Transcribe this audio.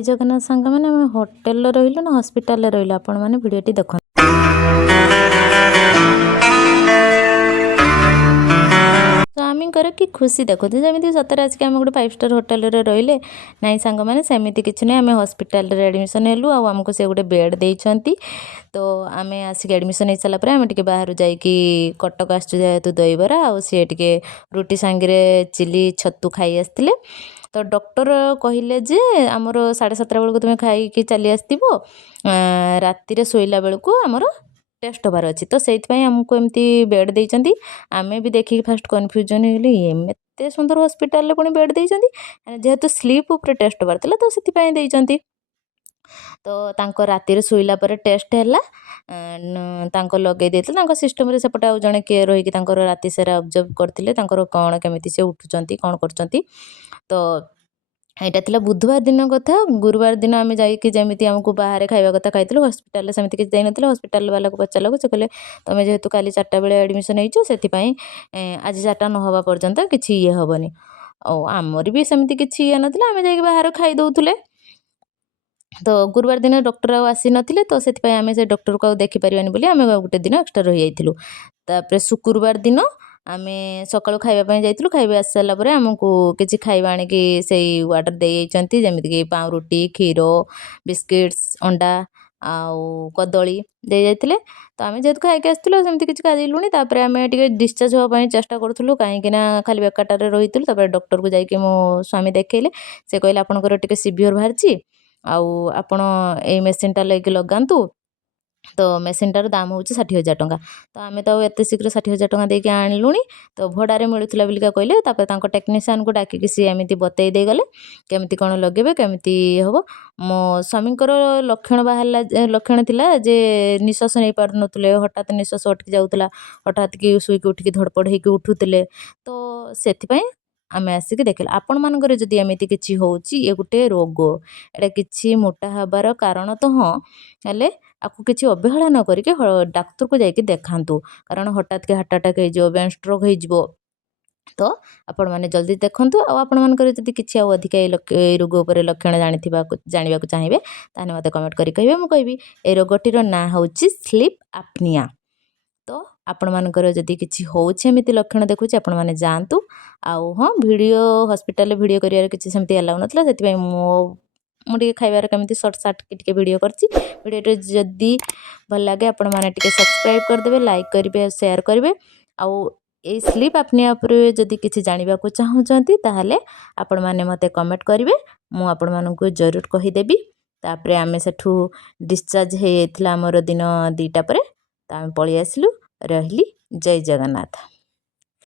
जय जगन्नाथ सांग मैंने होटेल रही ना हॉस्पिटल रही आपण मैंने भिडियोटी देख स्वामींकर कि खुशी देखते जमी सतरे आज आम गोटे 5 स्टार होटेल रहिले नाई सांग मैंने सेमती किसी ना आम हॉस्पिटल एडमिशन हेलु आमको से गोटे बेड देती तो आम आसिक एडमिशन हो सारापर आम टे बाहर जाकि कटक आसतु दहीबरा सी टे रुटी सांगे चिली छतु खाई आसते तो डॉक्टर कहले जे आमर 7:30 बेलू तुम खाई चली आसो राति शोला बेलू आमर टेस्ट हबार अच्छी तो से आमको एमती बेड देती आम भी देखिए फास्ट कन्फ्यूजन होगली एमते सुंदर हॉस्पिटल पुणी बेड देती जेहेतु स्लीप उपर टेस्ट हबार था तो से तो राति शोला टेस्ट है लगे देते सिस्टम सेपटे आउ जड़े किए रही राति सारा ऑब्जर्व करते कौन केमी से उठुंट कौन कर तो यहाँ था बुधवार दिन कथा गुरुवार दिन आम जामी आमको बाहर खावा कथा खाई हॉस्पिटल सेमती किसी जाइन हॉस्पिटल वाला को पचारा से कहले तुम जेहेतु काली 4टा बेले एडमिशन हो आज 4टा न हवा पर्यंत किसी ये हेनी आमर भी सेमती किसी ये नाला आम जा बाहर खाई दौले तो गुरुवार दिन डॉक्टर आसी नथिले तो से आम से डॉक्टर को देखिपारानी बोली आम गोटे दिन एक्सट्रा रही जाइलु शुक्रवार दिन आम सका खावाई जाइलु खाଇବା आसी सारापर आमको किसी खाଇବା आणिकी से वाटर देती जमीक पाउरुटी क्षीर बिस्किट्स अंडा आउ कदली दे जाते तो आम जेहतु खाई आसलु सेमती किसी खाइलुनी तापर आम टे डिस्चार्ज होगापी चेष्टा करूँ कहीं खाली बेकारटार रही डॉक्टर को जाकि मो स्वामी देखले से कहले आपंकर टे सीवियर बाहरी आउ आपण ए मेसीनटा लेके लगातु तो मेसीनटार दाम हूँ 60,000 टंका तो आम तो एत शीघ्र 60,000 टंका देके आणलुणी तो भड़ारे मिलूला बोलिका कहले टेक्नीशियन को डाकिकी सी एमती बतई दे गले केमती कौन लगे केमती हम मो स्वामींकर लक्षण बाहर लक्षण थिला जे निश्वास नहीं पार नथुले हठात निश्वास अटकी जाऊला हठात कि शुईक उठिकी धड़पड़ होगी उठुले तो से आम आसिक देखल आपण मानकर जदि एमती किसी होची ये गोटे रोग एटा किसी मोटा हबार कारण तो हाँ हेले आपको किसी अवहेला न करके डाक्तर को जाकि देखातु कारण हठात के हार्ट अटैक हो ब्रेन स्ट्रोक हो तो आपण मैंने जल्दी देखु आपण मानकर जदि किसी अधिक रोग उपर लक्षण जाना चाहिए ताने मत कमेंट करी कहिबे मु कहबी ए रोगटीर ना हूँ स्लीप एपनिया तो आपण मानकर जदि किसी होमती लक्षण देखुचे आपण मैंने जातु आउ हाँ वीडियो हॉस्पिटल वीडियो करियर किसी सेमती अलाउ नथला सेति मुझे खाइबार केमती सर्ट सार्ट टी वीडियो करती जदि भल लगे आपण मैंने सब्सक्राइब करदे लाइक करेंगे शेयर करेंगे आउ ए स्लीप एपनिया जदि किसी जाना चाहूँगी ताहले आपण मैंने मते कमेंट करेंगे मु आपण मानकु जरूर कहीदेवी तापर आम सेठू डिस्चार्ज होता आमर दिन 2टा पर आम पलि आसलु रही जय जगन्नाथ।